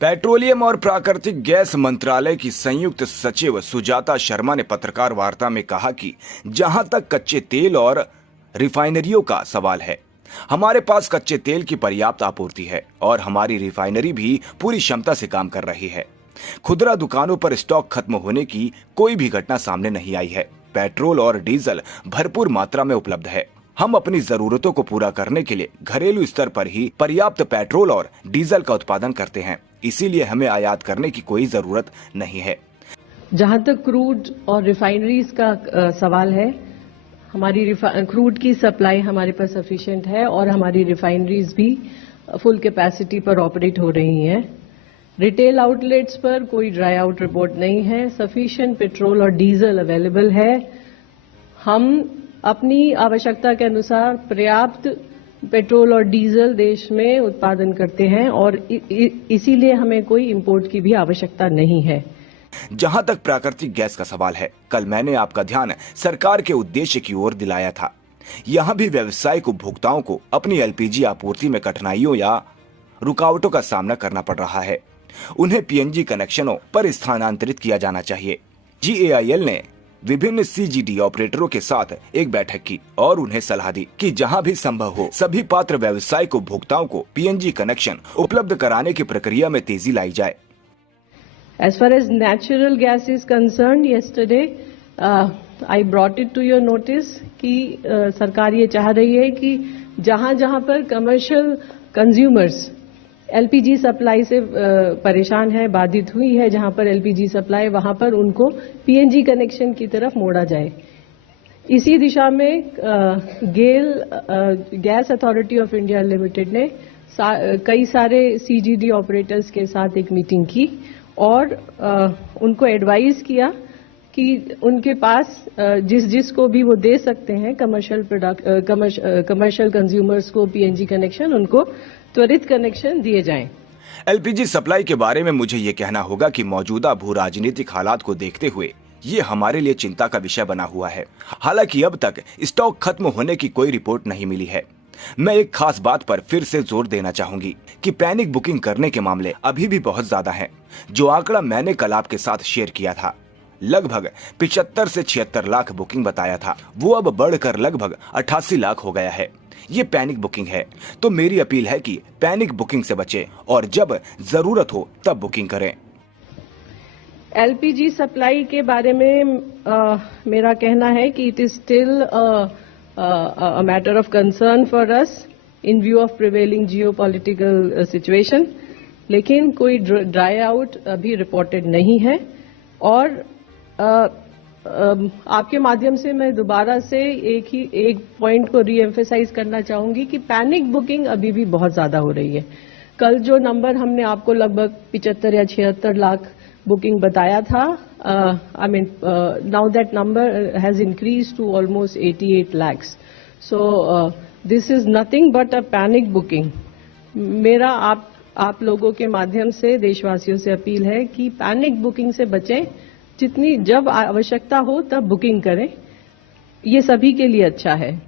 Petroleum और प्राकृतिक gas मंत्रालय की संयुक्त सचिव सुजाता शर्मा ने पत्रकार वार्ता में कहा कि जहां तक कच्चे तेल और रिफाइनरियों का सवाल है, हमारे पास कच्चे तेल की पर्याप्त आपूर्ति है और हमारी रिफाइनरी भी पूरी क्षमता से काम कर रही है। खुदरा दुकानों पर स्टॉक खत्म होने की कोई भी घटना सामने नहीं आई है। पेट्रोल और डीजल भरपूर मात्रा में उपलब्ध है। हम अपनी जरूरतों को पूरा करने के लिए घरेलू स्तर पर ही पर्याप्त पेट्रोल और डीजल का उत्पादन करते हैं, इसीलिए हमें आयात करने की कोई जरूरत नहीं है। जहां तक क्रूड और रिफाइनरीज का सवाल है, हमारी क्रूड की सप्लाई हमारे पास सफिशिएंट है और हमारी रिफाइनरीज भी फुल कैपेसिटी पर ऑपरेट हो रही हैं। रिटेल आउटलेट्स पर कोई ड्राई आउट रिपोर्ट नहीं है। सफिशिएंट पेट्रोल और डीजल अवेलेबल है। हम अपनी आवश्यकता के अनुसार पर्याप्त पेट्रोल और डीजल देश में उत्पादन करते हैं और इसीलिए हमें कोई इंपोर्ट की भी आवश्यकता नहीं है। जहां तक प्राकृतिक गैस का सवाल है, कल मैंने आपका ध्यान सरकार के उद्देश्य की ओर दिलाया था। यहां भी व्यावसायिक उपभोक्ताओं को अपनी एलपीजी आपूर्ति में कठिनाइयों या रुकावटों का सामना करना पड़ रहा है। उन्हें पीएनजी कनेक्शनों पर स्थानांतरित किया जाना चाहिए। जीएआईएल ने विभिन्न सीजीडी ऑपरेटरों के साथ एक बैठक की और उन्हें सलाह दी कि जहां भी संभव हो सभी पात्र व्यावसायिक उपभोक्ताओं को पीएनजी कनेक्शन उपलब्ध कराने की प्रक्रिया में तेजी लाई जाए। As far as natural gas is concerned, yesterday I brought it to your notice कि सरकार ये चाह रही है कि जहां जहां पर कमर्शियल कंज्यूमर्स एलपीजी सप्लाई से परेशान है, बाधित हुई है, जहां पर एलपीजी सप्लाई, वहां पर उनको पीएनजी कनेक्शन की तरफ मोड़ा जाए। इसी दिशा में GAIL Gas Authority of India Limited ने कई सारे सीजीडी ऑपरेटर्स के साथ एक मीटिंग की और उनको एडवाइस किया कि उनके पास जिसको भी वो दे सकते हैं कमर्शियल कंज्यूमर्स को पीएनजी कनेक्शन, उनको त्वरित कनेक्शन दिए जाएं। एलपीजी सप्लाई के बारे में मुझे ये कहना होगा कि मौजूदा भू राजनीतिक हालात को देखते हुए ये हमारे लिए चिंता का विषय बना हुआ है। हालांकि अब तक स्टॉक खत्म होने की कोई रिपोर्ट नहीं मिली है। मैं एक खास बात पर फिर से जोर देना चाहूंगी कि पैनिक बुकिंग करने के मामले अभी भी बहुत ज्यादा हैं। जो आंकड़ा मैंने कल आपके साथ शेयर किया था, लगभग 75 से 76 लाख बुकिंग बताया था, वो अब बढ़कर लगभग 88 लाख हो गया है। ये पैनिक बुकिंग है, तो मेरी अपील है कि पैनिक बुकिंग से बचें और जब जरूरत हो तब बुकिंग करें। एलपीजी सप्लाई के बारे में मेरा कहना है कि it is still a matter of concern for us in view of prevailing geopolitical situation, लेकिन कोई ड्राई आउट अभी रिपोर्टेड नहीं है। और आपके माध्यम से मैं दोबारा से एक पॉइंट को रीएम्फेसाइज करना चाहूंगी कि पैनिक बुकिंग अभी भी बहुत ज्यादा हो रही है। कल जो नंबर हमने आपको लगभग 75 या 76 लाख बुकिंग बताया था, now that number has increased to almost 88 lakhs. So this is nothing but a panic booking. मेरा आप लोगों के माध्यम से देशवासियों से अपील है कि पैनिक बुकिंग से बचें। जब आवश्यकता हो तब बुकिंग करें, ये सभी के लिए अच्छा है।